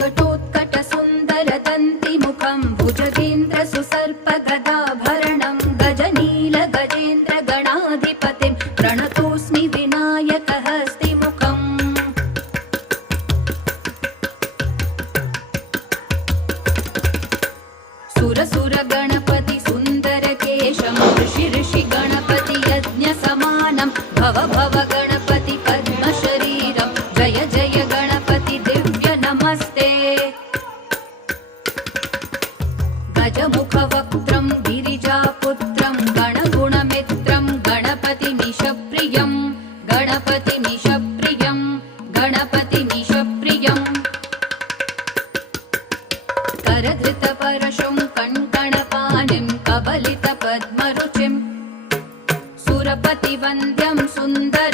विकटोत्कटसुन्दरदन्तिमुखं भुजगेन्द्रसुसर्पगदाभरणं गजनीलगजेन्द्रगणाधिपतिं प्रणतोऽस्मि विनायकहस्तिमुखम् सुरसुरगणपति सुन्दरकेशं ऋषि गणपति यज्ञसमानं भव भव गणपति पद्मशरीरं जय जय गणपति दिव्य नमस्ते गजमुखवक्त्रं गिरिजापुत्रं गणगुणमित्रं गणपतिमीशप्रियं गणपतिमीशप्रियं गणपतिमीशप्रियं करधृतपरशुं कङ्कणपाणिं कबलितपद्मरुचिं सुरपतिवन्द्यं सुन्दर